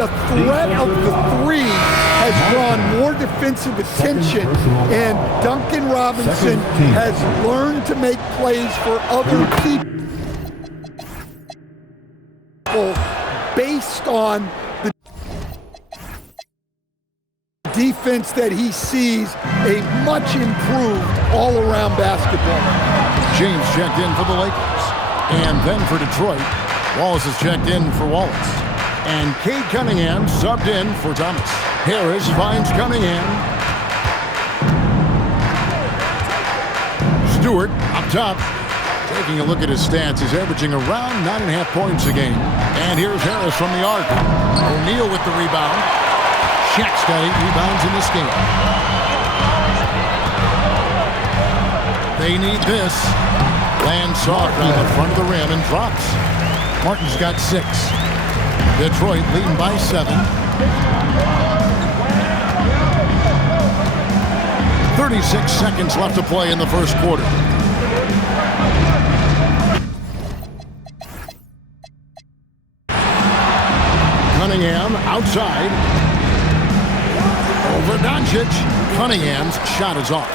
the threat of the three has drawn more defensive attention, and Duncan Robinson has learned to make plays for other people based on the defense that he sees a much improved all-around basketball. James checked in for the Lakers. And then for Detroit, Wallace is checked in for Wallace. And Cade Cunningham subbed in for Thomas. Harris finds Cunningham. Stewart up top. Taking a look at his stats, he's averaging around 9.5 points a game. And here's Harris from the arc. O'Neal with the rebound. Shaq's got 8 rebounds in this game. They need this. Lands soft on the front of the rim and drops. Martin's got 6. Detroit leading by 7. 36 seconds left to play in the first quarter. Cunningham outside. Over Doncic. Cunningham's shot is off.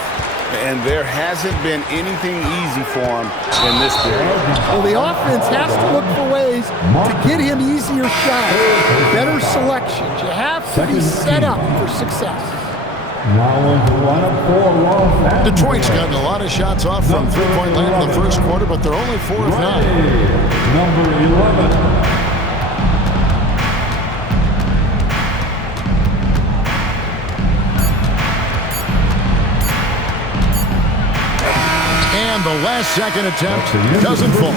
And there hasn't been anything easy for him in this period. Well, the offense has to look for ways to get him easier shots, better selections. You have to be set up for success. Detroit's gotten a lot of shots off from three-point land in the first quarter, but they're only 4 of 9. Number 11. And the last second attempt doesn't fall.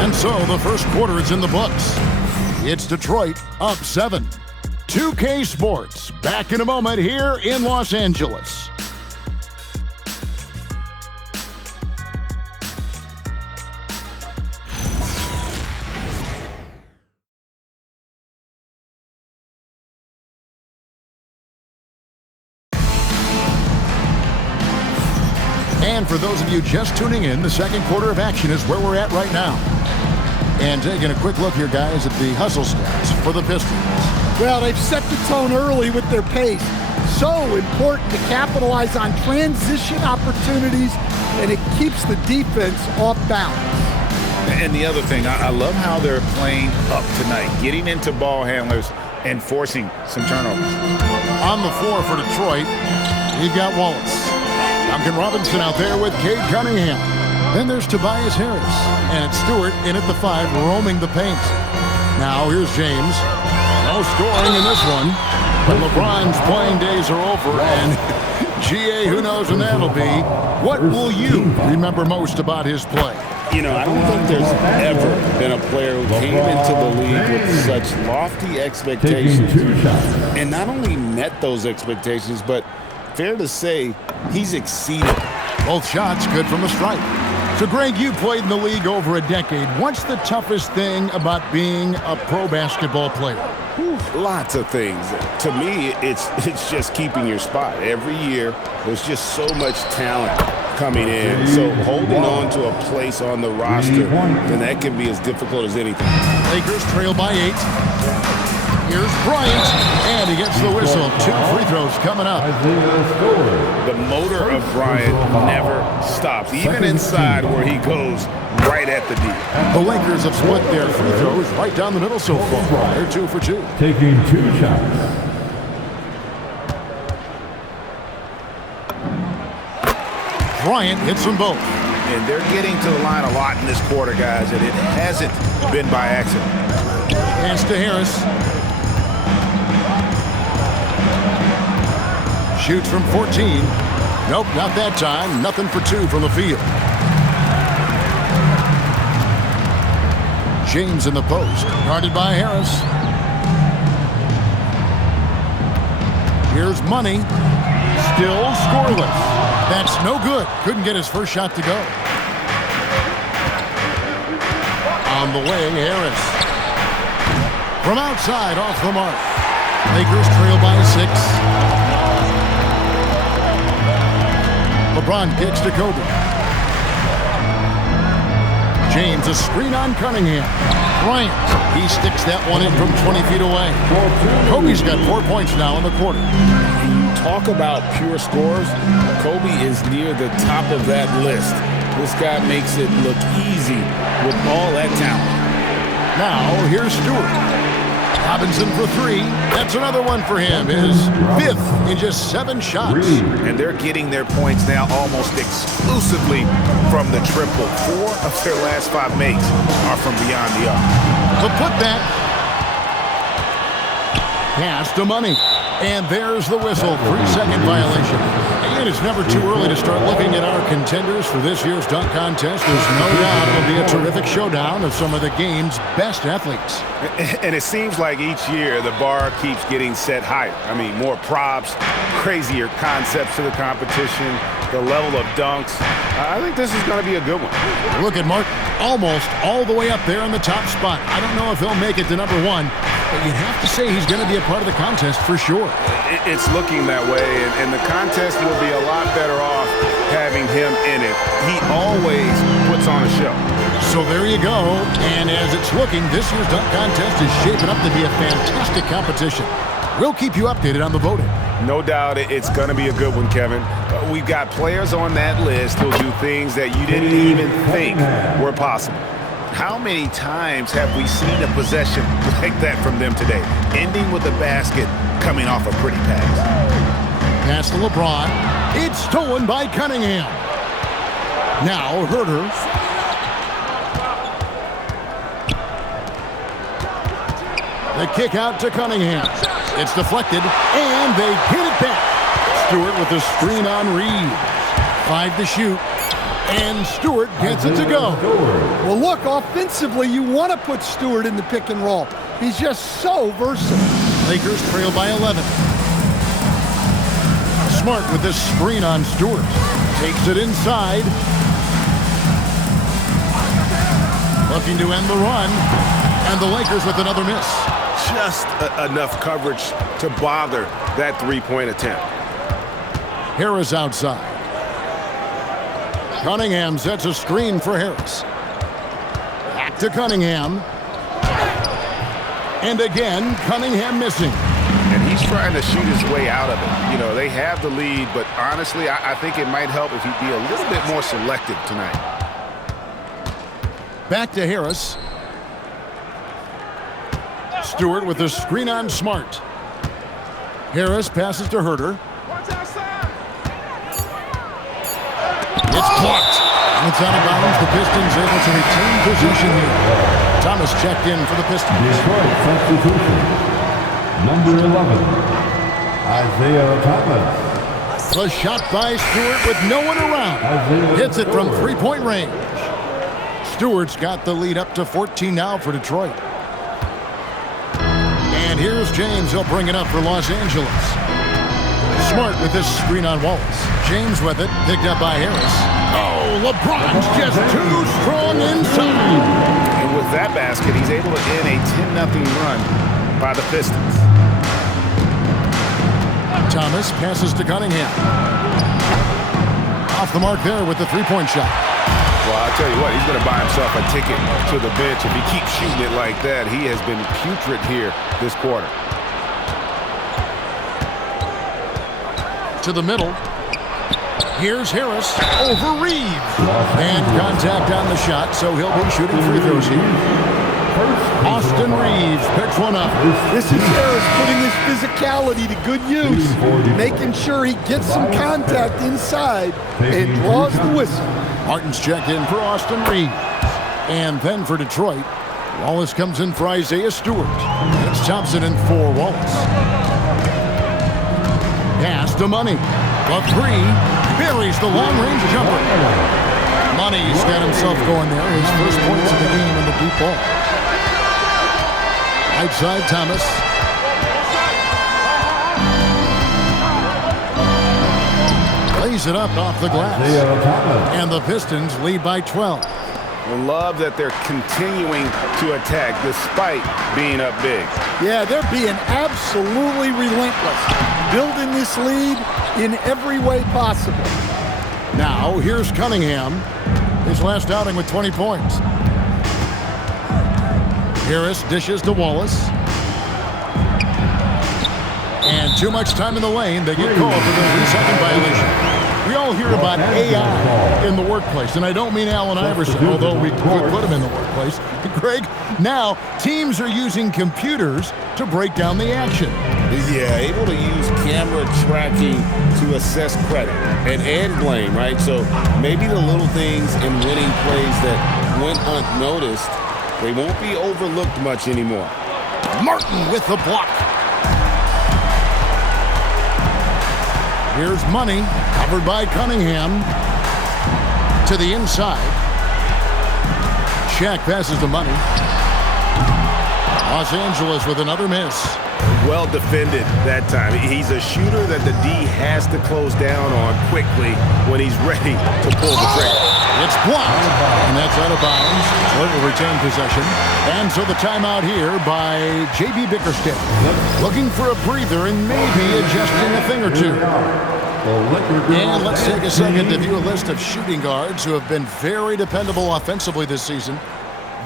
And so the first quarter is in the books. It's Detroit up 7. 2K Sports back in a moment here in Los Angeles. And for those of you just tuning in, the second quarter of action is where we're at right now. And taking a quick look here, guys, at the hustle stats for the Pistons. Well, they've set the tone early with their pace. So important to capitalize on transition opportunities, and it keeps the defense off balance. And the other thing, I love how they're playing up tonight, getting into ball handlers and forcing some turnovers. On the floor for Detroit, you've got Wallace. Duncan Robinson out there with Cade Cunningham. Then there's Tobias Harris. And it's Stewart in at the 5, roaming the paint. Now here's James. No scoring in this one. But LeBron's playing days are over. And GA, who knows when that'll be. What will you remember most about his play? You know, I don't think there's ever been a player who came into the league with such lofty expectations. And not only met those expectations, but fair to say, he's exceeded. Both shots good from the stripe. So, Greg, you played in the league over a decade. What's the toughest thing about being a pro basketball player? Lots of things. To me, it's just keeping your spot. Every year, there's just so much talent coming in. So holding on to a place on the roster, then that can be as difficult as anything. Lakers trail by 8. Here's Bryant, and he gets the whistle. 2 free throws coming up. The motor of Bryant never stops, even inside where he goes right at the D. The Lakers have split their free throws right down the middle so far. They're 2 for 2. Taking 2 shots. Bryant hits them both. And they're getting to the line a lot in this quarter, guys, and it hasn't been by accident. Pass to Harris. Shoots from 14. Nope, not that time. Nothing for 2 from the field. James in the post. Guarded by Harris. Here's Money. Still scoreless. That's no good. Couldn't get his first shot to go. On the way, Harris. From outside, off the mark. Lakers trail by 6. LeBron kicks to Kobe. James, a screen on Cunningham. Bryant, he sticks that one in from 20 feet away. Kobe's got 4 points now in the quarter. Talk about pure scores. Kobe is near the top of that list. This guy makes it look easy with all that talent. Now, here's Stewart. Robinson for 3. That's another one for him. His 5th in just 7 shots. And they're getting their points now almost exclusively from the triple. 4 of their last 5 makes are from beyond the arc. To put that pass to Money. And there's the whistle. 3-second violation. And it's never too early to start looking at our contenders for this year's dunk contest. There's no doubt it'll be a terrific showdown of some of the game's best athletes. And it seems like each year the bar keeps getting set higher. I mean, more props, crazier concepts to the competition, the level of dunks. I think this is going to be a good one. Look at Mark, almost all the way up there in the top spot. I don't know if he'll make it to number 1, but you'd have to say he's going to be a part of the contest for sure. It's looking that way, and the contest will be a lot better off having him in it. He always puts on a show. So there you go, and as it's looking, this year's dunk contest is shaping up to be a fantastic competition. We'll keep you updated on the voting. No doubt it's going to be a good one, Kevin. We've got players on that list who'll do things that you didn't even think were possible. How many times have we seen a possession like that from them today, ending with a basket coming off a pretty pass? Pass to LeBron. It's stolen by Cunningham. Now Herter. The kick out to Cunningham. It's deflected, and they get it back. Stewart with the screen on Reeves. 5 to shoot, and Stewart gets it to go. Well, look, offensively, you want to put Stewart in the pick and roll. He's just so versatile. Lakers trail by 11. Smart with this screen on Stewart. Takes it inside. Looking to end the run, and the Lakers with another miss. Just enough coverage to bother that three-point attempt. Harris outside. Cunningham sets a screen for Harris. Back to Cunningham. And again, Cunningham missing. And he's trying to shoot his way out of it. You know, they have the lead, but honestly, I think it might help if he'd be a little bit more selective tonight. Back to Harris. Stewart with the screen on Smart. Harris passes to Herter. It's blocked. It's out of bounds. The Pistons able to retain possession here. Thomas checked in for the Pistons. Detroit substitution. Number 11, Isaiah Thomas. The shot by Stewart with no one around. Hits it from three-point range. Stewart's got the lead up to 14 now for Detroit. And here's James. He'll bring it up for Los Angeles. Smart with this screen on Wallace. James with it, picked up by Harris. Oh, LeBron's just too strong inside. And with that basket, he's able to end a 10-0 run by the Pistons. Thomas passes to Cunningham. Off the mark there with the three-point shot. Well, I'll tell you what, he's going to buy himself a ticket to the bench. If he keeps shooting it like that, he has been putrid here this quarter. To the middle. Here's Harris over Reeves. And contact on the shot, so he'll be shooting free throws here. Austin Reeves picks one up. This is Harris putting his physicality to good use, making sure he gets some contact inside and draws the whistle. Martin's checked in for Austin Reeves. And then for Detroit, Wallace comes in for Isaiah Stewart. It's Thompson in for Wallace. Pass to Money. The three buries the long-range jumper. Money's got himself going there. His first points of the game in the deep ball. Right side, Thomas. Lays it up off the glass. And the Pistons lead by 12. I love that they're continuing to attack despite being up big. Yeah, they're being absolutely relentless, building this lead in every way possible. Now, here's Cunningham. his last outing with 20 points. Harris dishes to Wallace. And too much time in the lane. They get called for the 3-second violation. We all hear about AI in the workplace, and I don't mean Allen Iverson, although we could put him in the workplace. Greg, now teams are using computers to break down the action. Yeah, able to use camera tracking to assess credit and blame, right? So maybe the little things in winning plays that went unnoticed, they won't be overlooked much anymore. Martin with the block. Here's Money, covered by Cunningham. To the inside. Shaq passes to Money. Los Angeles with another miss. Well defended that time. He's a shooter that the D has to close down on quickly when he's ready to pull the trigger. It's blocked, and that's out of bounds. Flirt will retain possession. And so the timeout here by J.B. Bickerstaff. Looking for a breather and maybe adjusting a thing or two. And let's take a second to view a list of shooting guards who have been very dependable offensively this season.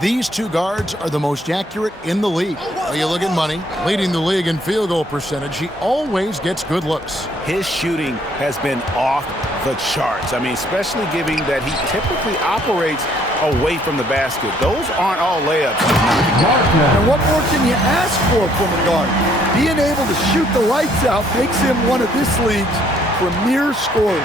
These two guards are the most accurate in the league. Well, you look at Money, leading the league in field goal percentage. He always gets good looks. His shooting has been off the charts. I mean, especially given that he typically operates away from the basket. Those aren't all layups. And what more can you ask for from a guard? Being able to shoot the lights out makes him one of this league's premier scorers.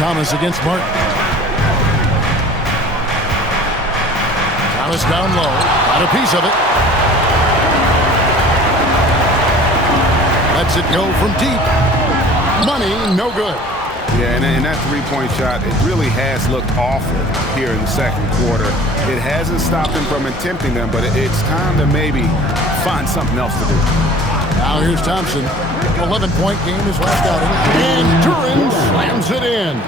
Thomas against Martin. Thomas down low. Got a piece of it. Lets it go from deep. Money, no good. Yeah, and that three-point shot, it really has looked awful here in the second quarter. It hasn't stopped him from attempting them, but it's time to maybe find something else to do. Now here's Thompson. 11-point game is left out. And Duren slams it in.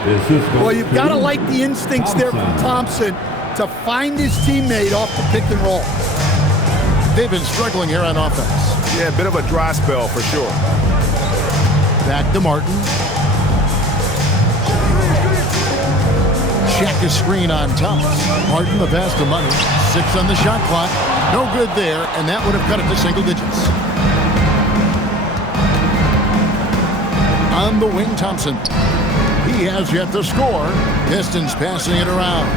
Well, you've got to like the instincts there from Thompson to find his teammate off the pick and roll. They've been struggling here on offense. Yeah, a bit of a dry spell for sure. Back to Martin. Check a screen on Thomas. Martin, the pass to Money. 6 on the shot clock. No good there, and that would have cut it to single digits. On the wing, Thompson. He has yet to score. Pistons passing it around.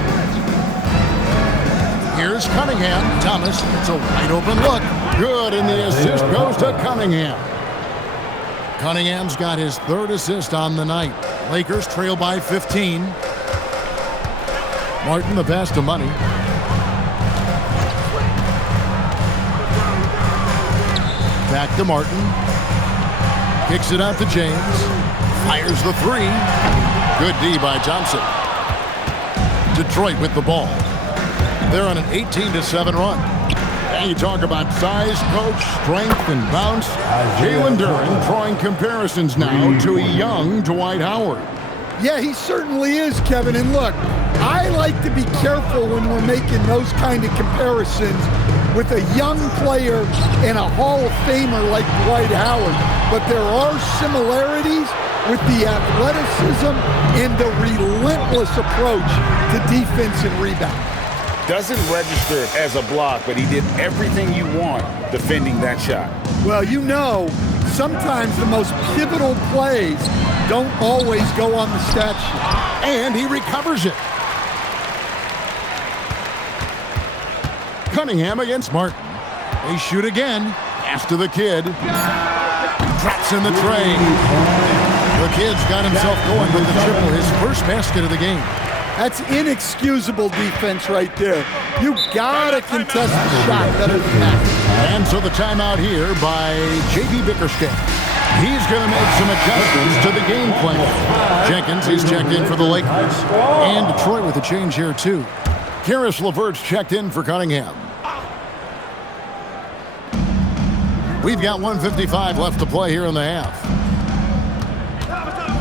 Here's Cunningham. Thomas, it's a wide open look. Good, and the assist goes to Cunningham. Cunningham's got his 3rd assist on the night. Lakers trail by 15. Martin, the pass to Money. Back to Martin. Kicks it out to James. Fires the 3. Good D by Thompson. Detroit with the ball. They're on an 18-7 run. And you talk about size, coach, strength, and bounce. Jalen Duren drawing comparisons now to a young Dwight Howard. Yeah, he certainly is, Kevin. And look, I like to be careful when we're making those kind of comparisons with a young player and a Hall of Famer like Dwight Howard. But there are similarities with the athleticism and the relentless approach to defense and rebound. Doesn't register as a block, but he did everything you want defending that shot. Well, you know, sometimes the most pivotal plays don't always go on the stat sheet. And he recovers it. Cunningham against Martin. They shoot again. Pass to the kid. Drops in the tray. The kid's got himself going with the triple, his first basket of the game. That's inexcusable defense right there. You gotta contest the shot better than that. And so the timeout here by J.B. Bickerstaff. He's going to make some adjustments to the game plan. Jenkins is checked in for the Lakers. And Detroit with a change here too. Karis LeVert's checked in for Cunningham. We've got 1:55 left to play here in the half.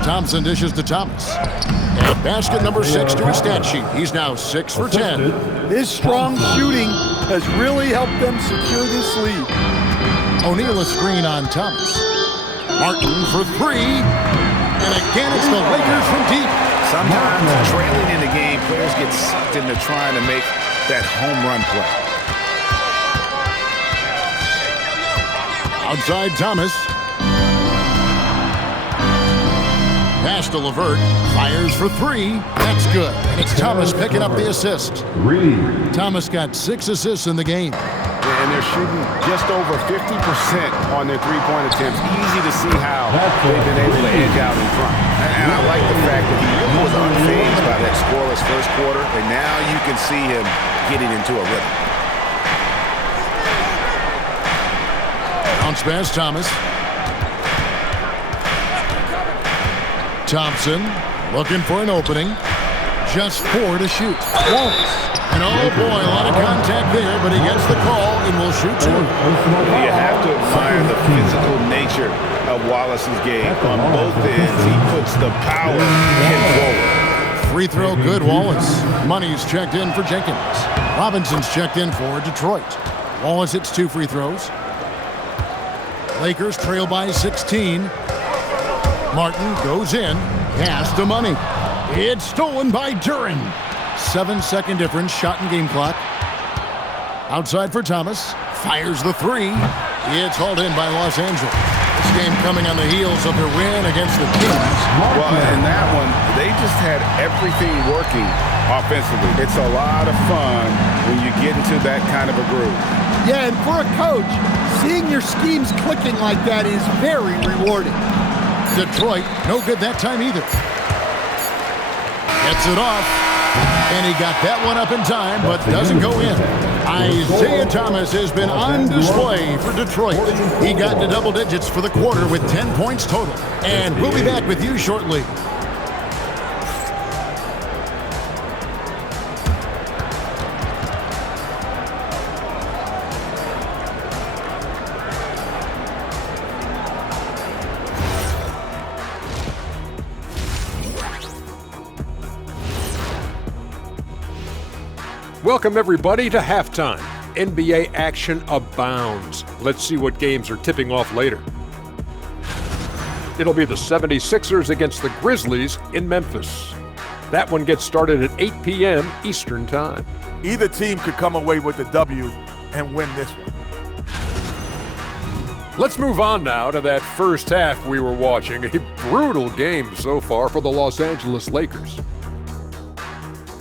Thompson dishes to Thomas. And basket number 6 to his stat sheet. He's now 6 for 10. His strong shooting has really helped them secure this lead. O'Neal a screen on Thomas. Martin for 3. And again, it's the Lakers from deep. Sometimes trailing in the game, players get sucked into trying to make that home run play. Outside Thomas. Pass to LeVert. Fires for 3. That's good. And it's Thomas picking up the assist. Thomas got 6 assists in the game. And they're shooting just over 50% on their three-point attempts. Easy to see how they've been able to edge out in front. And I like the fact that he really was unfazed by that scoreless first quarter. And now you can see him getting into a rhythm. Bounce pass, Thomas. Thompson looking for an opening. Just 4 to shoot. Wallace. And oh boy, a lot of contact there, but he gets the call and will shoot 2. You have to admire the physical nature of Wallace's game. On both ends, he puts the power in forward. Free throw, good, Wallace. Money's checked in for Jenkins. Robinson's checked in for Detroit. Wallace hits 2 free throws. Lakers trail by 16. Martin goes in. Pass to Money. It's stolen by Duren. 7-second difference, shot and game clock. Outside for Thomas. Fires the 3. It's hauled in by Los Angeles. This game coming on the heels of their win against the Kings. Well, in that one, they just had everything working offensively. It's a lot of fun when you get into that kind of a groove. Yeah, and for a coach, seeing your schemes clicking like that is very rewarding. Detroit, no good that time either. Gets it off. And he got that one up in time, but doesn't go in. Isaiah Thomas has been on display for Detroit. He got into double digits for the quarter with 10 points total. And we'll be back with you shortly. Welcome, everybody, to halftime. NBA action abounds. Let's see what games are tipping off later. It'll be the 76ers against the Grizzlies in Memphis. That one gets started at 8 p.m. Eastern Time. Either team could come away with the W and win this one. Let's move on now to that first half we were watching. A brutal game so far for the Los Angeles Lakers.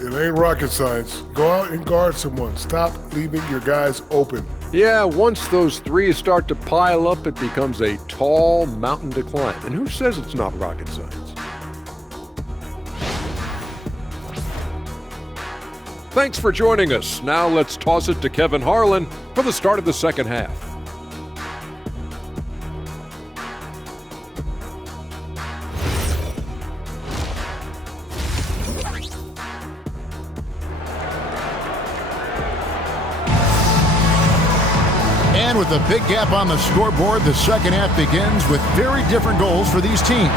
It ain't rocket science. Go out and guard someone. Stop leaving your guys open. Yeah, once those threes start to pile up, it becomes a tall mountain to climb. And who says it's not rocket science? Thanks for joining us. Now let's toss it to Kevin Harlan for the start of the second half. And with a big gap on the scoreboard, the second half begins with very different goals for these teams.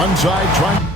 One side trying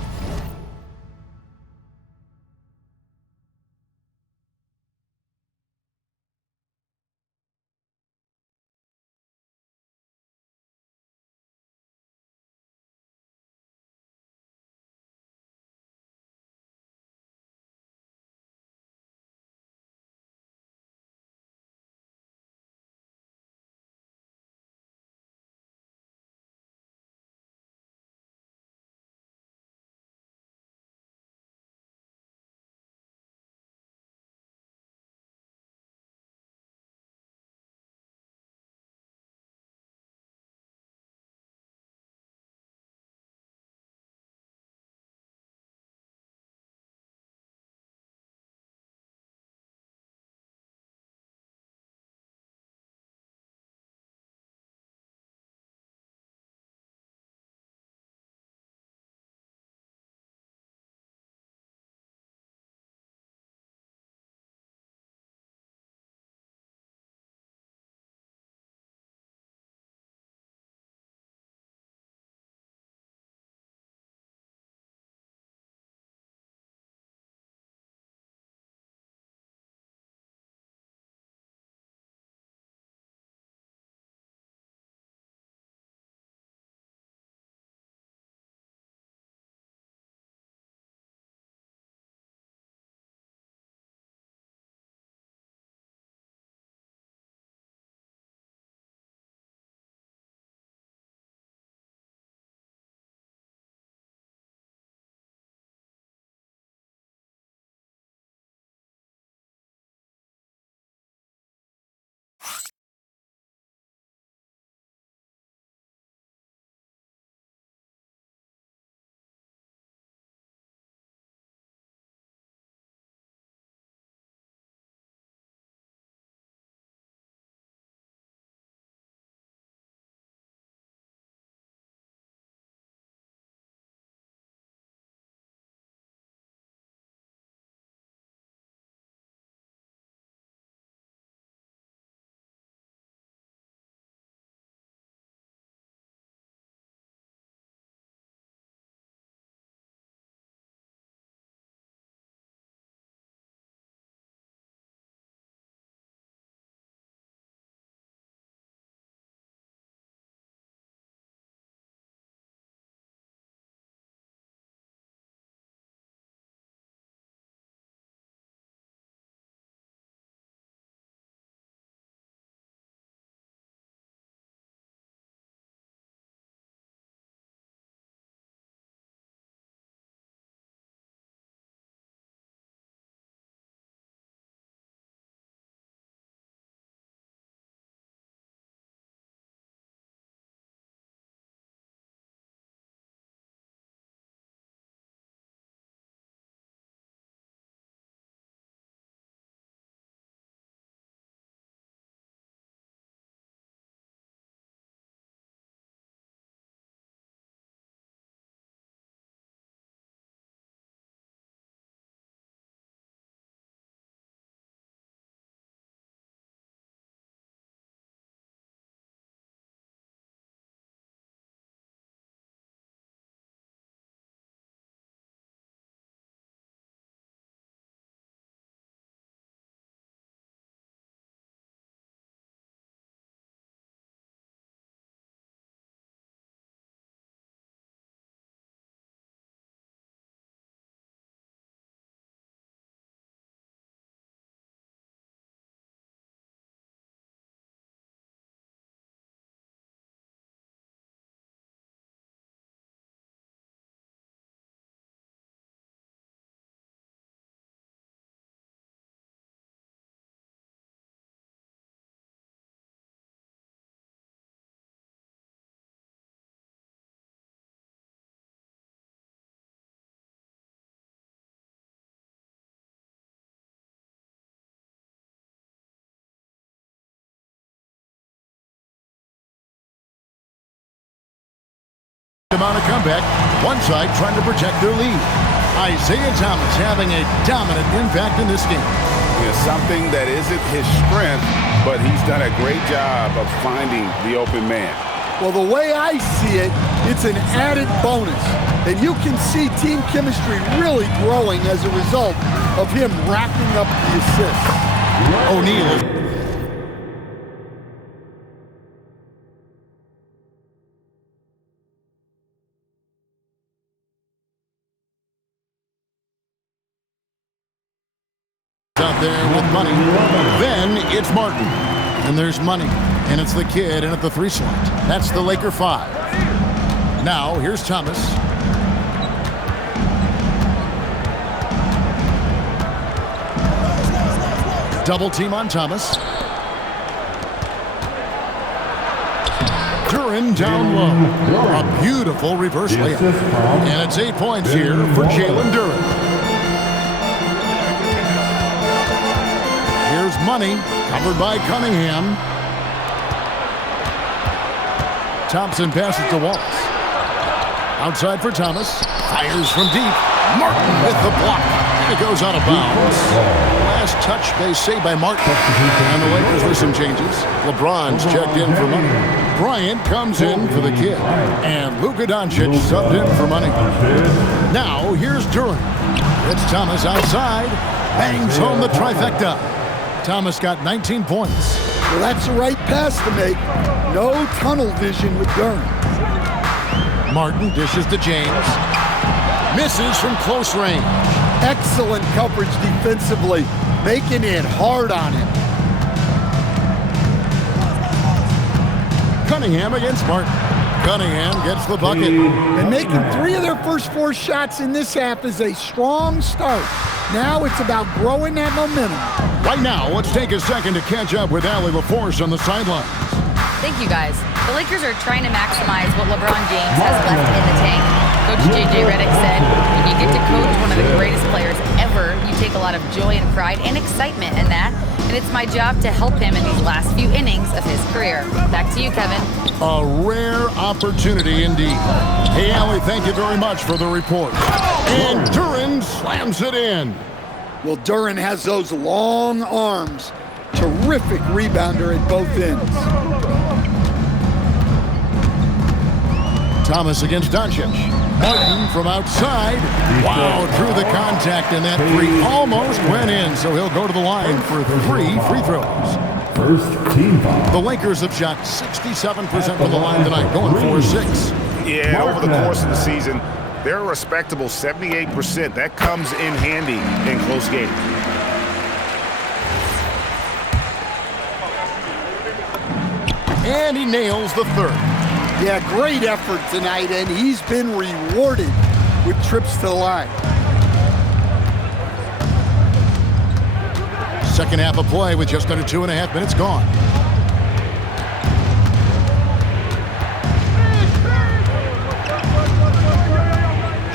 amount of comeback. One side trying to protect their lead. Isaiah Thomas having a dominant impact in this game. Something that isn't his strength, but he's done a great job of finding the open man. Well, the way I see it, it's an added bonus. And you can see team chemistry really growing as a result of him racking up the assists. O'Neal. Out there with money. Then it's Martin. And there's money. And it's the kid in at the 3 slot. That's the Laker 5. Now, here's Thomas. Double team on Thomas. Duren down low. A beautiful reverse layup. And it's 8 points here for Jalen Duren. Here's money, covered by Cunningham. Thompson passes to Wallace. Outside for Thomas. Fires from deep. Martin with the block. And it goes out of bounds. Last touch, they say, by Martin. And the Lakers with some changes. LeBron's checked in for money. Bryant comes in for the kid. And Luka Doncic subbed in for money. Now, here's Duren. It's Thomas outside. Bangs home the trifecta. Thomas got 19 points. Well, that's the right pass to make. No tunnel vision with Duren. Martin dishes to James. Misses from close range. Excellent coverage defensively, making it hard on him. Cunningham against Martin. Cunningham gets the bucket. And making 3 of their first 4 shots in this half is a strong start. Now it's about growing that momentum. Right now, let's take a second to catch up with Allie LaForce on the sidelines. Thank you, guys. The Lakers are trying to maximize what LeBron James has left in the tank. Coach J.J. Redick said, when you get to coach one of the greatest players ever, you take a lot of joy and pride and excitement in that. And it's my job to help him in these last few innings of his career. Back to you, Kevin. A rare opportunity indeed. Hey, Allie, thank you very much for the report. And Duren slams it in. Well, Duren has those long arms. Terrific rebounder at both ends. Thomas against Doncic. Martin from outside. Wow, through the contact, and that 3 almost went in, so he'll go to the line for 3 free throws. First team foul. The Lakers have shot 67% from the line tonight, going for 6. Yeah, over the course of the season, they're a respectable 78%. That comes in handy in close games. And he nails the 3rd. Yeah, great effort tonight, and he's been rewarded with trips to the line. Second half of play with just under 2.5 minutes gone.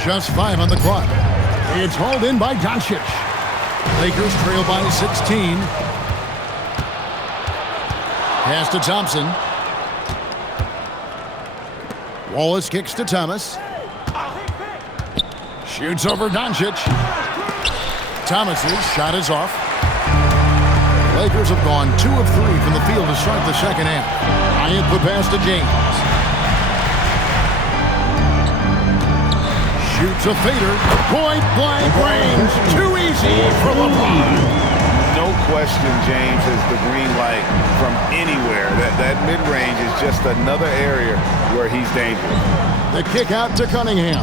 Just 5 on the clock. It's hauled in by Doncic. Lakers trail by 16. Pass to Thompson. Wallace kicks to Thomas. Shoots over Doncic. Thomas's shot is off. Lakers have gone 2 of 3 from the field to start the second half. Bryant the pass to James. Shoots a fader. Point blank range. Too easy for LeBron. No question, James has the green light from anywhere. That mid-range is just another area where he's dangerous. The kick out to Cunningham.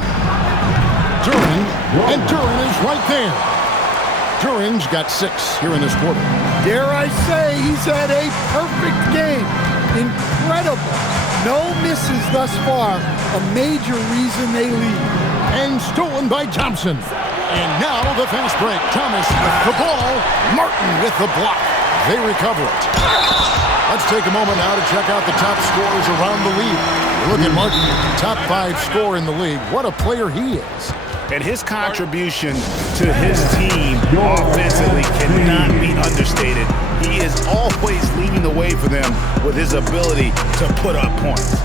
Duren, and Duren is right there. Duren's got 6 here in this quarter. Dare I say, he's had a perfect game. Incredible. No misses thus far. A major reason they lead. And stolen by Thompson. And now the fast break. Thomas with the ball. Martin with the block. They recover it. Let's take a moment now to check out the top scorers around the league. Look at Martin, top 5 scorer in the league. What a player he is. And his contribution to his team offensively cannot be understated. He is always leading the way for them with his ability to put up points.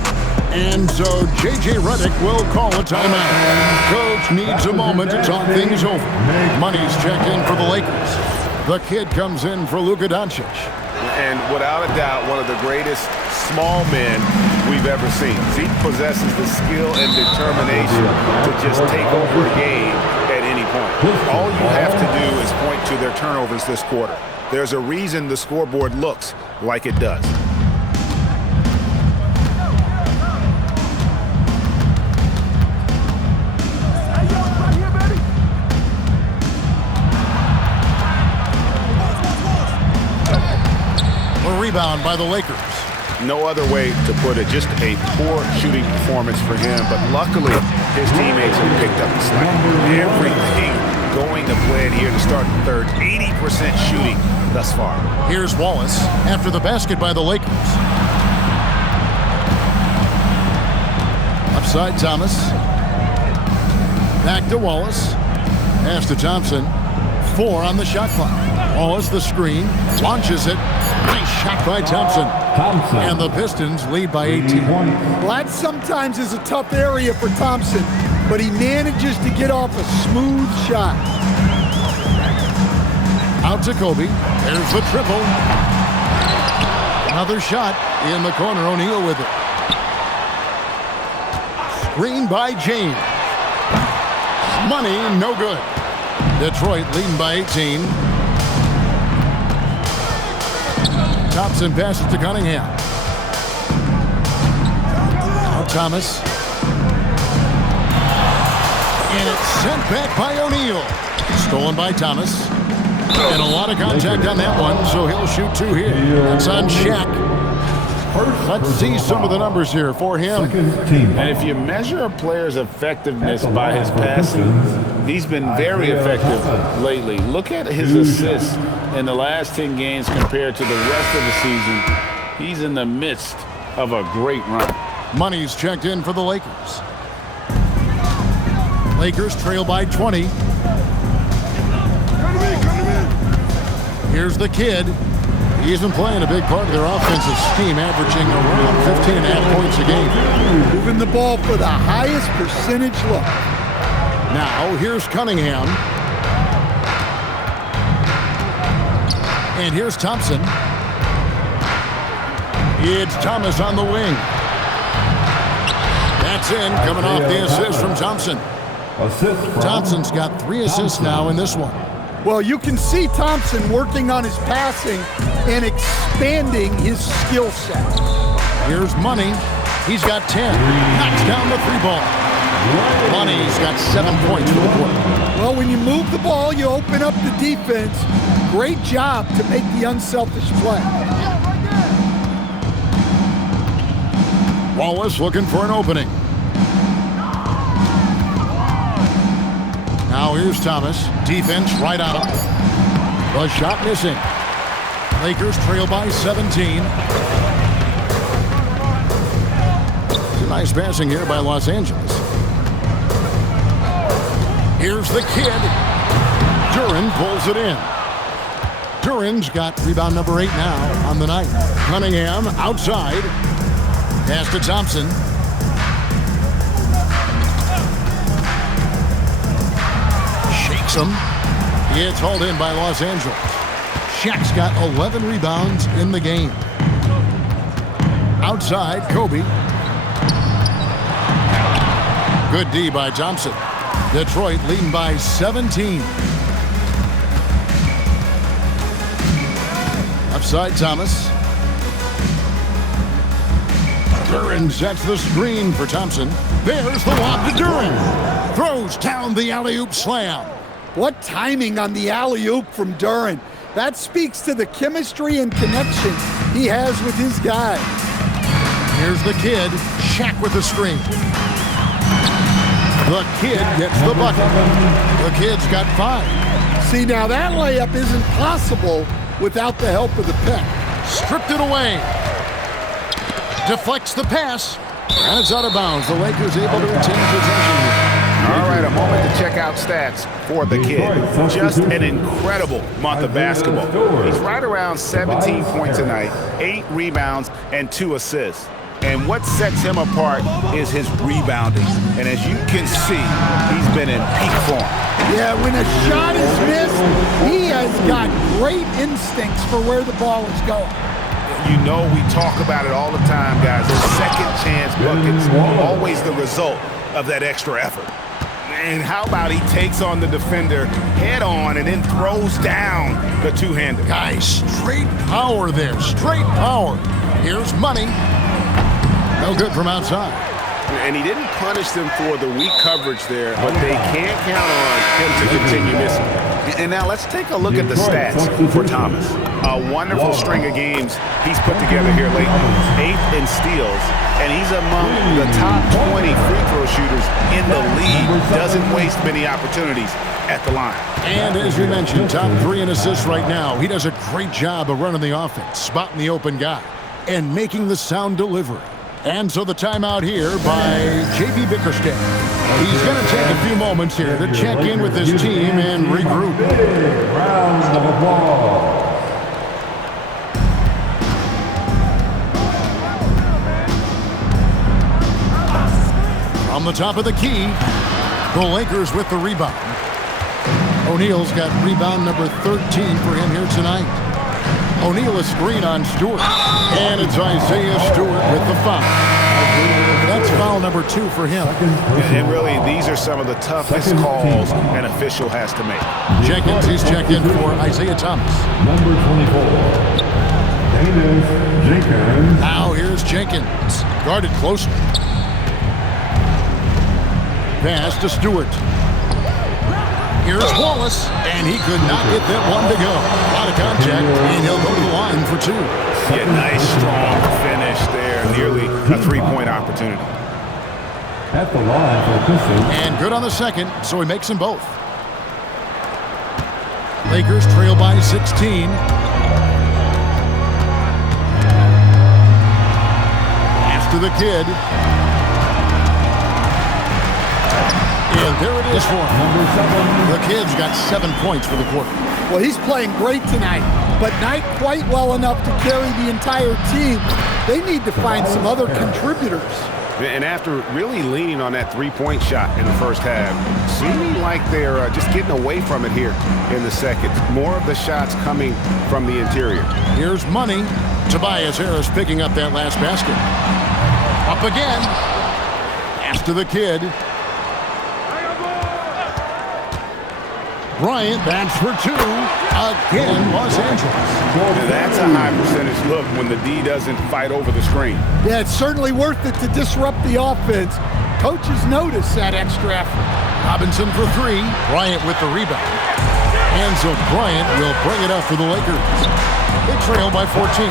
And so J.J. Redick will call a timeout. Coach needs a moment to talk things over. Money's checked in for the Lakers. The kid comes in for Luka Doncic. And without a doubt, one of the greatest small men we've ever seen. He possesses the skill and determination to just take over a game at any point. All you have to do is point to their turnovers this quarter. There's a reason the scoreboard looks like it does. Rebound by the Lakers. No other way to put it, just a poor shooting performance for him, but luckily his teammates have picked up the slack. Everything going to plan here to start the third. 80% shooting thus far. Here's Wallace after the basket by the Lakers. Upside Thomas. Back to Wallace. Pass to Thompson. 4 on the shot clock. Wallace the screen. Launches it. Nice shot by Thompson. And the Pistons lead by 18. Well, that sometimes is a tough area for Thompson, but he manages to get off a smooth shot. Out to Kobe. There's the triple. Another shot in the corner. O'Neal with it. Screen by James. Money, no good. Detroit leading by 18. Thompson passes to Cunningham. Now Thomas. And it's sent back by O'Neal. Stolen by Thomas. And a lot of contact on that one, so he'll shoot 2 here. That's on Shaq. Let's see some of the numbers here for him. And if you measure a player's effectiveness by his passing, he's been very effective lately. Look at his assists in the last 10 games compared to the rest of the season. He's in the midst of a great run. Money's checked in for the Lakers. Lakers trail by 20. Here's the kid. He's been playing a big part of their offensive scheme, averaging around 15.5 points a game. Moving the ball for the highest percentage look. Now, here's Cunningham. And here's Thompson. It's Thomas on the wing. That's in, coming off the assist from Thompson. Thompson's got 3 assists now in this one. Well, you can see Thompson working on his passing and expanding his skill set. Here's Money. He's got 10. Knocks down the 3-ball. Money's got 7 points for the quarter. Well, when you move the ball, you open up the defense. Great job to make the unselfish play. Wallace looking for an opening. Now here's Thomas. Defense right out. The shot missing. Lakers trail by 17. It's a nice passing here by Los Angeles. Here's the kid. Duren pulls it in. Duren's got rebound number 8 now on the night. Cunningham outside. Pass to Thompson. Shakes him. It's hauled in by Los Angeles. Shaq's got 11 rebounds in the game. Outside, Kobe. Good D by Thompson. Detroit leading by 17. Upside Thomas. Duren sets the screen for Thompson. There's the lob to Duren. Throws down the alley-oop slam. What timing on the alley-oop from Duren. That speaks to the chemistry and connection he has with his guy. Here's the kid. Shaq with the screen. The kid gets the bucket. The kid's got 5. See, now that layup isn't possible without the help of the pick. Stripped it away. Deflects the pass. And it's out of bounds. The Lakers able to retain possession here. All right, a moment to check out stats for the kid. Just an incredible month of basketball. He's right around 17 points a night, 8 rebounds, and 2 assists. And what sets him apart is his rebounding. And as you can see, he's been in peak form. Yeah, when a shot is missed, he has got great instincts for where the ball is going. You know we talk about it all the time, guys. Those second chance buckets, always the result of that extra effort. And how about he takes on the defender head on and then throws down the two-hander. Guys, straight power there, straight power. Here's money. No good from outside. And he didn't punish them for the weak coverage there, but they can't count on him to continue missing. And now let's take a look at the stats for Thomas. A wonderful string of games he's put together here lately. 8th in steals, and he's among the top 20 free throw shooters in the league. Doesn't waste many opportunities at the line. And as we mentioned, top 3 in assists right now. He does a great job of running the offense, spotting the open guy, and making the sound delivery. And so the timeout here by J.B. Bickerstaff. He's going to take a few moments here to check in with his team and regroup. Round of applause. From the top of the key, the Lakers with the rebound. O'Neal's got rebound number 13 for him here tonight. O'Neal a screen on Stewart. And it's Isaiah Stewart with the foul. That's foul number 2 for him. And really, these are some of the toughest calls an official has to make. Jenkins, he's checked in for Isaiah Thomas. Number 24. Davis Jenkins. Now here's Jenkins. Guarded closely. Pass to Stewart. Here's Wallace, and he could not get that one to go. A lot of contact, and he'll go to the line for 2. Yeah, nice, strong finish there. Nearly a 3-point opportunity. At the line for Pistons. And good on the second, so he makes them both. Lakers trail by 16. Pass to the kid. And there it is for him. Number 7. The kid's got 7 points for the quarter. Well, he's playing great tonight, but not quite well enough to carry the entire team. They need to find some other contributors. And after really leaning on that 3-point shot in the first half, seeming like they're just getting away from it here in the second. More of the shots coming from the interior. Here's money. Tobias Harris picking up that last basket. Up again. Pass to the kid. Bryant bats for 2. Again, Los Angeles. That's a high percentage look when the D doesn't fight over the screen. Yeah, it's certainly worth it to disrupt the offense. Coaches notice that extra effort. Robinson for 3. Bryant with the rebound. And so Bryant will bring it up for the Lakers. They trail by 14.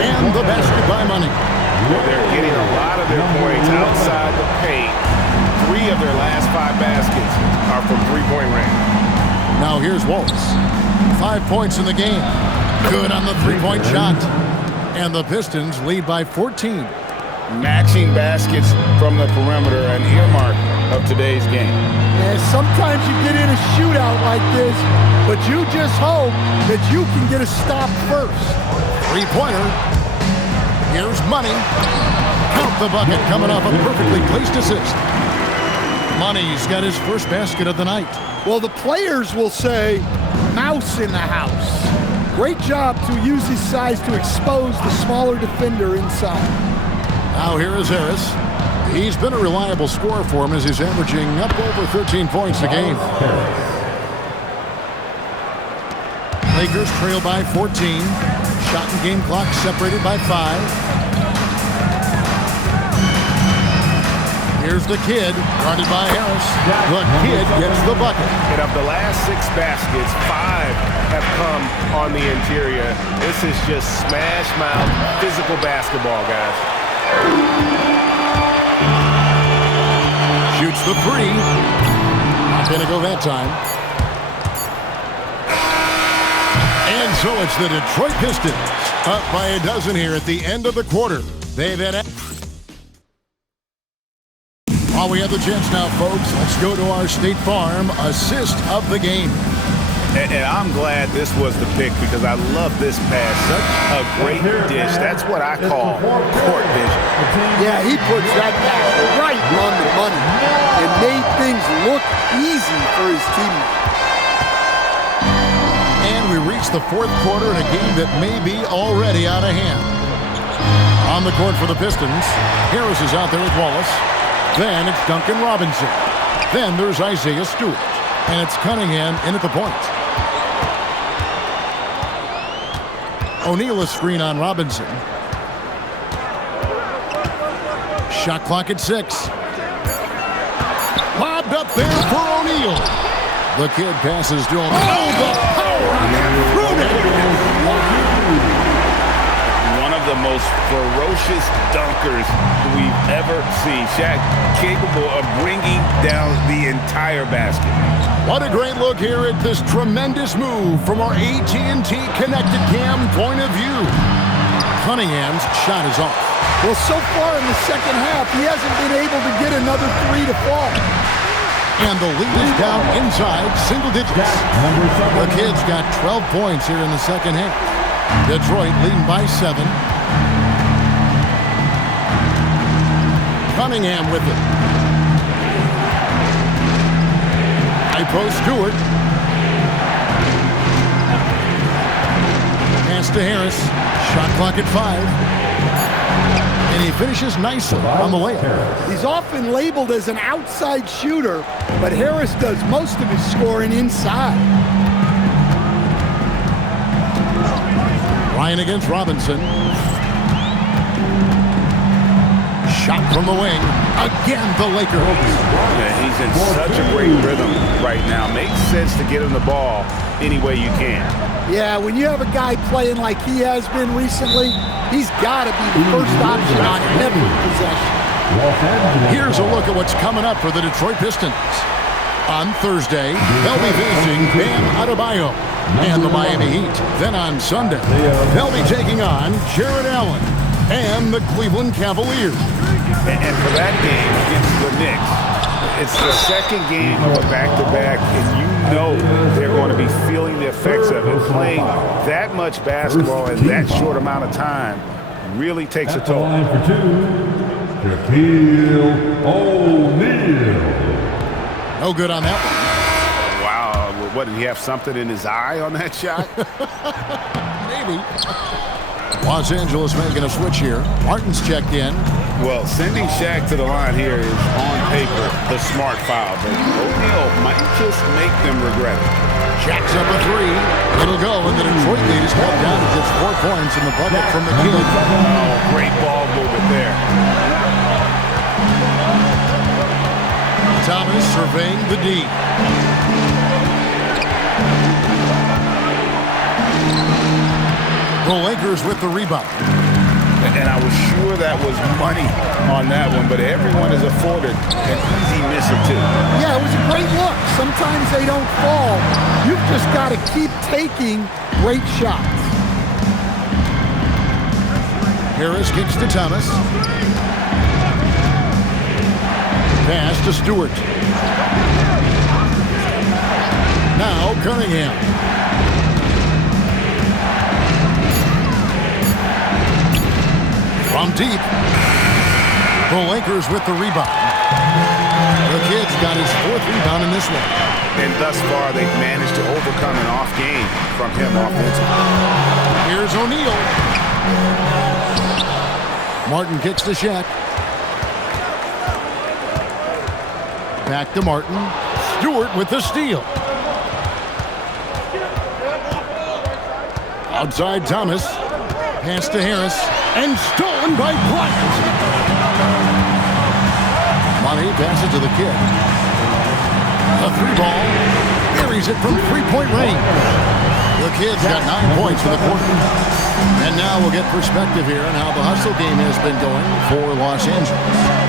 And the basket by Money. Well, they're getting a lot of their points outside the paint. 3 of their last 5 baskets are from 3-point range. Now here's Wallace. 5 points in the game. Good on the 3-point shot. And the Pistons lead by 14. Matching baskets from the perimeter, an earmark of today's game. And sometimes you get in a shootout like this, but you just hope that you can get a stop first. 3-pointer. Here's Money. Count the bucket coming off a perfectly placed assist. Money's got his first basket of the night. Well, the players will say, mouse in the house. Great job to use his size to expose the smaller defender inside. Now here is Harris. He's been a reliable scorer for him as he's averaging up over 13 points a game. Lakers trail by 14. Shot and game clock separated by 5. Here's the kid, guarded by Harris. The kid gets the bucket. And of the last 6 baskets, 5 have come on the interior. This is just smash mouth, physical basketball, guys. Shoots the 3. Not going to go that time. And so it's the Detroit Pistons up by a dozen here at the end of the quarter. They've had... While we have the chance now, folks, let's go to our State Farm assist of the game. And I'm glad this was the pick because I love this pass. Such a great dish. That's what I call court vision. Yeah, he puts that back right on the money and made things look easy for his teammates. And we reach the fourth quarter in a game that may be already out of hand. On the court for the Pistons, Harris is out there with Wallace. Then it's Duncan Robinson. Then there's Isaiah Stewart. And it's Cunningham in at the point. O'Neal a screen on Robinson. Shot clock at 6. Lobbed up there for O'Neal. The kid passes to him. Oh, the power on that Rooney! One of the most ferocious dunkers we've ever seen. Shaq capable of bringing down the entire basket. What a great look here at this tremendous move from our AT&T Connected Cam point of view. Cunningham's shot is off. Well, so far in the second half, he hasn't been able to get another 3 to fall. And the lead is down inside single digits. The kid's got 12 points here in the second half. Detroit leading by 7. Cunningham with it. High post Stewart. Pass to Harris. Shot clock at 5. And he finishes nicely on the layup. He's often labeled as an outside shooter, but Harris does most of his scoring inside. Ryan against Robinson. Shot from the wing. Again, the Lakers. Yeah, he's in such a great rhythm right now. Makes sense to get him the ball any way you can. Yeah, when you have a guy playing like he has been recently, he's got to be the first option on every possession. Here's a look at what's coming up for the Detroit Pistons. On Thursday, they'll be facing Bam Adebayo and the Miami Heat. Then on Sunday, they'll be taking on Jared Allen and the Cleveland Cavaliers. And for that game against the Knicks, it's the second game of a back-to-back, and you know they're going to be feeling the effects of it. Playing that much basketball in that short amount of time really takes a toll. Line for 2, Shaquille O'Neal. No good on that one. Wow, what, did he have something in his eye on that shot? Maybe. Los Angeles making a switch here. Martin's checked in. Well, sending Shaq to the line here is on paper the smart foul, but O'Neal might just make them regret it. Shaq's up a 3. It'll go, and the Detroit lead is cut down to just 4 points in the bucket from the kid. Oh, great ball movement there. Thomas surveying the D. The Lakers with the rebound. And I was sure that was money on that one, but everyone is afforded an easy miss or two. Yeah, it was a great look. Sometimes they don't fall. You've just got to keep taking great shots. Harris kicks to Thomas. Pass to Stewart. Now Cunningham. From deep. The Lakers with the rebound. The kid's got his 4th rebound in this one. And thus far, they've managed to overcome an off game from him offensively. Here's O'Neal. Martin kicks to Shaq. Back to Martin. Stewart with the steal. Outside Thomas. Pass to Harris. And stolen by Bryant. Money passes to the kid. A 3 ball. Buries it from 3-point range. The kid's got 9 points for the quarter. And now we'll get perspective here on how the hustle game has been going for Los Angeles.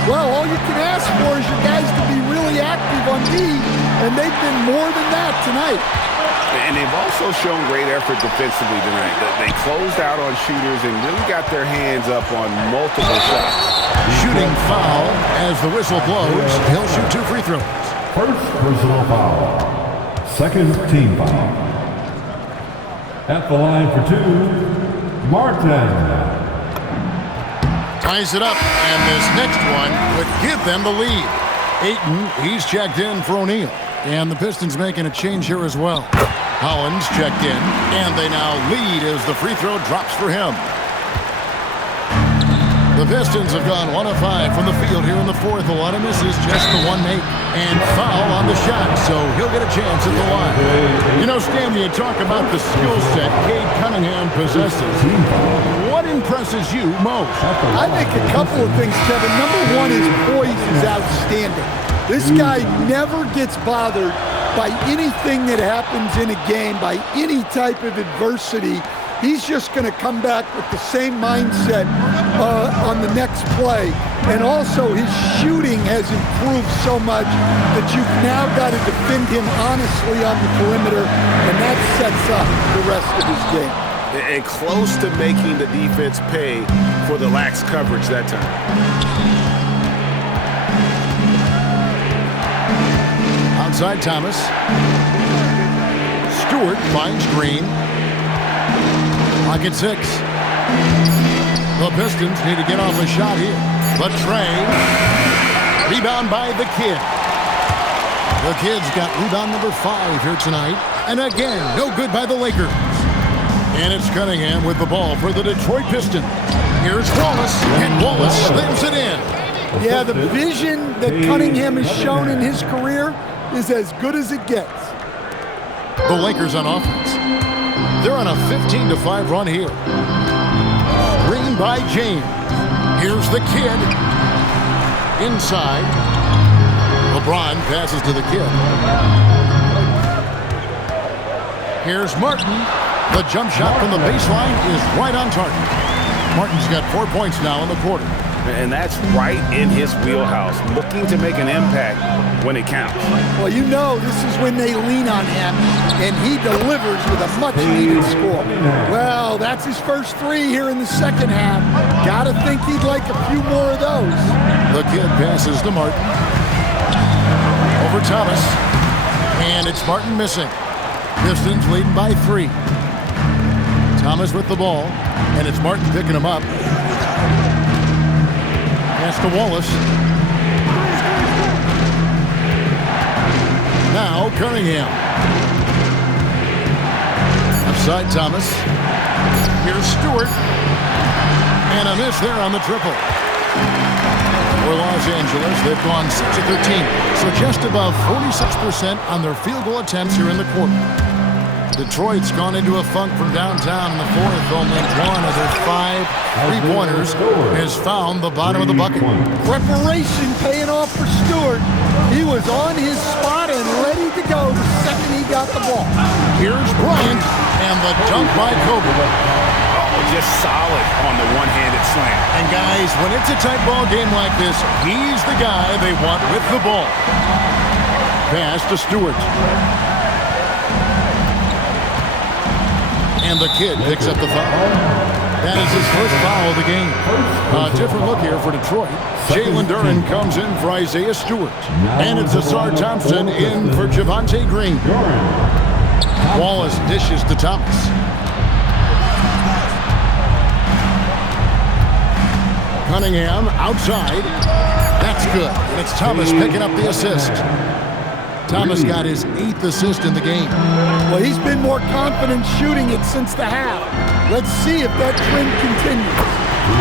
Well, all you can ask for is your guys to be really active on D, and they've been more than that tonight. And they've also shown great effort defensively tonight. They closed out on shooters and really got their hands up on multiple shots. Shooting foul as the whistle blows. He'll shoot 2 free throws. First personal foul. Second team foul. At the line for two, Martin. Ties it up, and this next one would give them the lead. Ayton, he's checked in for O'Neal. And the Pistons making a change here as well. Hollins checked in, and they now lead as the free throw drops for him. The Pistons have gone 1 of 5 from the field here in the fourth. A lot of misses, just the one make. And foul on the shot, so he'll get a chance at the line. You know, Stan, you talk about the skill set Cade Cunningham possesses. What impresses you most? I think a couple of things, Kevin. Number one, his poise is outstanding. This guy never gets bothered by anything that happens in a game, by any type of adversity. He's just going to come back with the same mindset on the next play. And also, his shooting has improved so much that you've now got to defend him honestly on the perimeter, and that sets up the rest of his game. And close to making the defense pay for the lax coverage that time. Outside Thomas. Stewart finds Green. Clock at 6. The Pistons need to get off a shot here. But Trey. Rebound by the Kid. The Kid's got rebound number 5 here tonight. And again, no good by the Lakers. And it's Cunningham with the ball for the Detroit Pistons. Here's Wallace, and Wallace slams it in. Yeah, the vision that Cunningham has shown in his career is as good as it gets. The Lakers on offense. They're on a 15-5 run here. Screen by James. Here's the Kid. Inside. LeBron passes to the Kid. Here's Martin. The jump shot from the baseline is right on target. Martin's got 4 points now in the quarter. And that's right in his wheelhouse, looking to make an impact when it counts. Well, you know this is when they lean on him, and he delivers with a much-needed score. Well, that's his first 3 here in the second half. Gotta think he'd like a few more of those. The Kid passes to Martin. Over Thomas. And it's Martin missing. Pistons leading by 3. Thomas with the ball, and it's Martin picking him up. Pass to Wallace. Now Cunningham. Outside Thomas. Here's Stewart. And a miss there on the triple. For Los Angeles, they've gone 6 of 13. So just above 46% on their field goal attempts here in the quarter. Detroit's gone into a funk from downtown in the fourth. Only one of their 5 three-pointers has found the bottom of the bucket. Preparation paying off for Stewart. He was on his spot and ready to go the second he got the ball. Here's Bryant and the dunk by Kobe. Oh, just solid on the one-handed slam. And guys, when it's a tight ball game like this, he's the guy they want with the ball. Pass to Stewart. And the Kid picks up the foul. That is his first foul of the game. A different look here for Detroit. Jalen Duren comes in for Isaiah Stewart. And it's Ausar Thompson in for Javonte Green. Wallace dishes to Thomas. Cunningham outside. That's good. And it's Thomas picking up the assist. Thomas got his 8th assist in the game. Well, he's been more confident shooting it since the half. Let's see if that trend continues.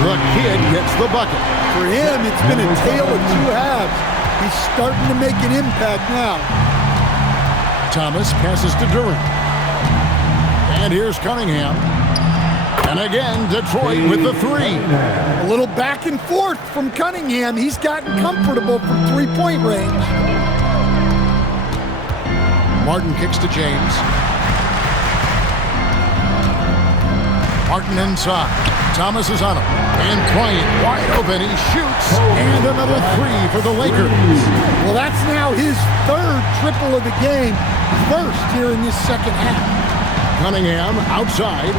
The Kid gets the bucket. For him, it's been a tale of 2 halves. He's starting to make an impact now. Thomas passes to Duren. And here's Cunningham. And again, Detroit with the 3. A little back and forth from Cunningham. He's gotten comfortable from 3-point range. Martin kicks to James. Martin inside. Thomas is on him. And Bryant wide open. He shoots. And another 3 for the Lakers. Well, that's now his 3rd triple of the game. First here in this second half. Cunningham outside.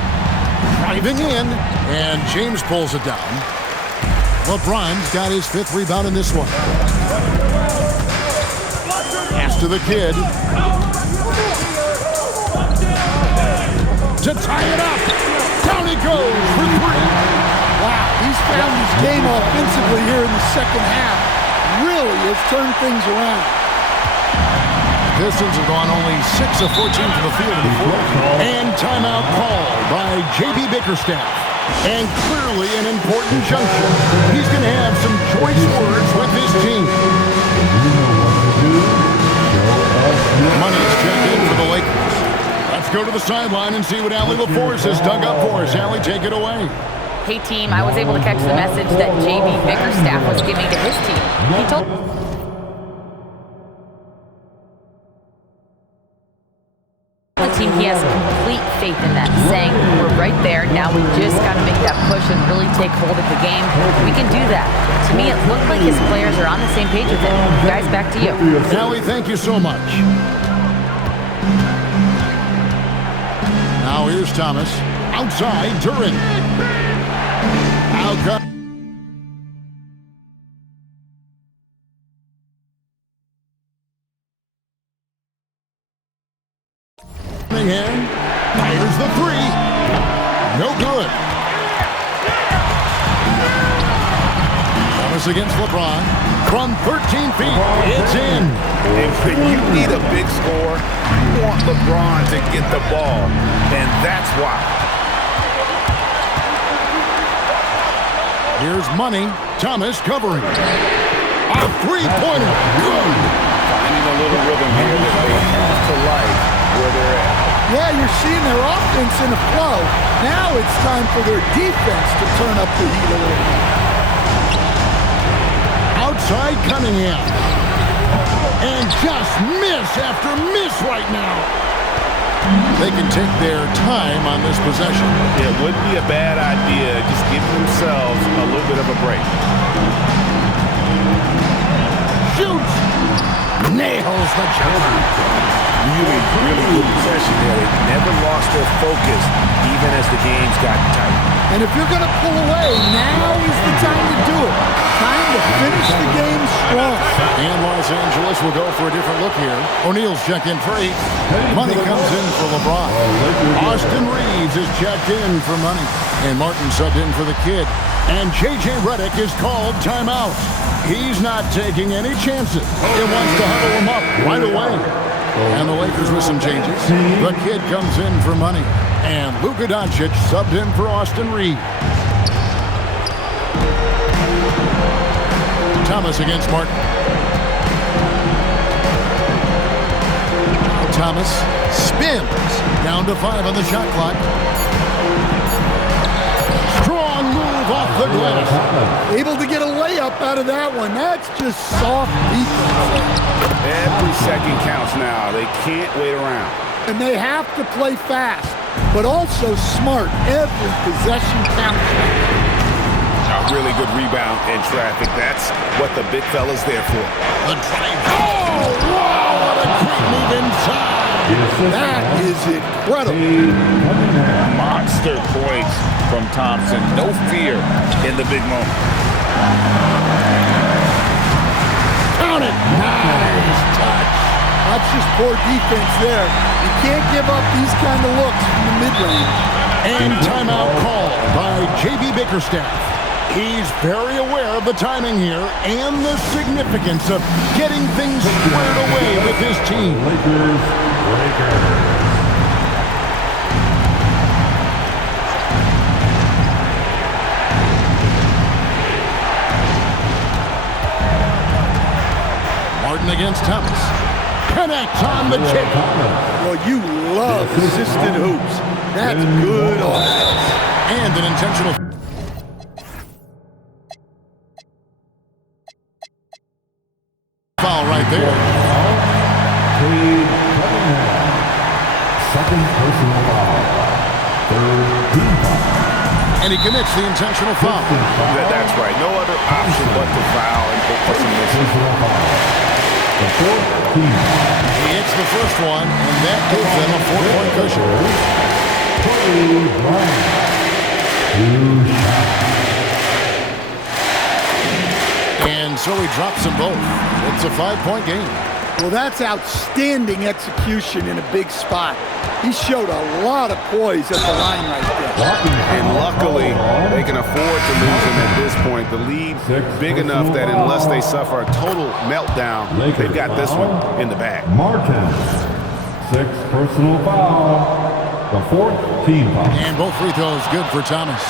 Driving in. And James pulls it down. LeBron's got his 5th rebound in this one. Pass to the Kid. to tie it up. Down he goes for three. Wow, he's found his game offensively here in the second half. Really has turned things around. Pistons have gone only 6 of 14 to the field in the fourth. And timeout called by J.B. Bickerstaff. And clearly an important juncture. He's going to have some choice words with his team. Money's checked in for the Lakers. Let's go to the sideline and see what Allie LaForce has dug up for us. Allie, take it away. Hey, team, I was able to catch the message that J.B. Bickerstaff was giving to his team. He told the team he has complete faith in them, saying, we're right there, now we just got to make that push and really take hold of the game. We can do that. To me, it looked like his players are on the same page with it. Guys, back to you. Allie, thank you so much. Now here's Thomas. Outside, Duren. Out comes Cunningham. Fires the three. No good. Thomas against LeBron. From 13 feet, it's in. And when you need a big score, you want LeBron to get the ball, and that's why. Here's Money. Thomas covering. A three-pointer. Good. Finding a little rhythm here that they have to like where they're at. Yeah, you're seeing their offense in a flow. Now it's time for their defense to turn up the heat a little bit. Outside Cunningham. And just miss after miss right now. They can take their time on this possession. It wouldn't be a bad idea just giving themselves a little bit of a break. Shoots. Nails the jumper. Really good possession there. They never lost their focus even as the games got tight. And if you're going to pull away, now is the time to do it. Time to finish the game strong. And Los Angeles will go for a different look here. O'Neal's checked in for 8. Money comes in for LeBron. Austin Reeves is checked in for Money. And Martin subbed in for the kid. And J.J. Redick is called timeout. He's not taking any chances. He wants to huddle him up right away. And the Lakers with some changes. The kid comes in for Money. And Luka Doncic subbed in for Austin Reeves. Thomas against Martin. Thomas spins. Down to 5 on the shot clock. Strong move off the glass. Able to get a layup out of that one. That's just soft defense. Every second counts now. They can't wait around. And they have to play fast, but also smart. Every possession counts. A really good rebound in traffic. That's what the big fella's there for. The drive. Oh, wow, what a great move inside. That is incredible. Monster points from Thompson. No fear in the big moment. Count it. Nice touch. That's just poor defense there. You can't give up these kind of looks from the mid-range. And timeout called by J.B. Bickerstaff. He's very aware of the timing here and the significance of getting things squared away with his team. Lakers. Martin against Thomas. Connects on the chip. Well, you love assisted hoops. That's good offense. And an intentional foul right there. Second personal foul. Third team foul. And he commits the intentional foul. That's right. No other option but to foul and hope for some misses. Personal foul. The fourth team. He hits the first one, and that gives them a 4-point cushion. Kobe Bryant. 2 shots. And so he drops them both. It's a 5-point game. Well, that's outstanding execution in a big spot. He showed a lot of poise at the line right there. And luckily, they can afford to lose him at this point. The lead big enough that unless they suffer a total meltdown, they've got this one in the bag. Martin, 6th personal foul. The 4th team foul. And both free throws good for Thomas.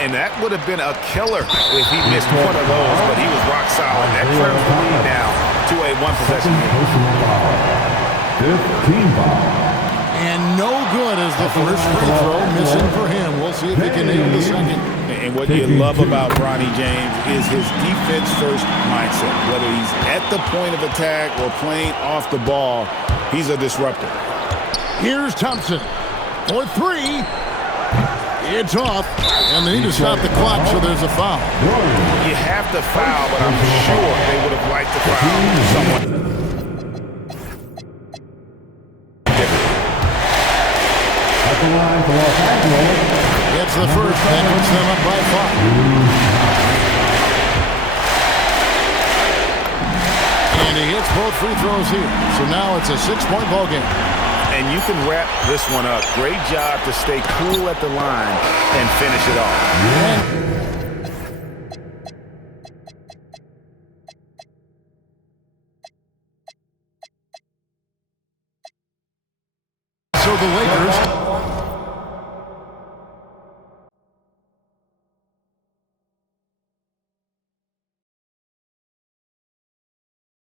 And that would have been a killer if he missed one of those, but he was rock solid. That trims the lead now to a one-possession game. Personal foul. 5th team foul. And no good as the first free throw missing for him. We'll see if he can nail the second. And what you love about Bronny James is his defense-first mindset. Whether he's at the point of attack or playing off the ball, he's a disruptor. Here's Thompson for three. It's off, and they need to stop the clock, so there's a foul. You have to foul, but I'm sure they would have liked to foul someone. At the line for Los Angeles. It's the first that puts them up by 5. And he hits both free throws here. So now it's a 6-point ball game. And you can wrap this one up. Great job to stay cool at the line and finish it off. So the Lakers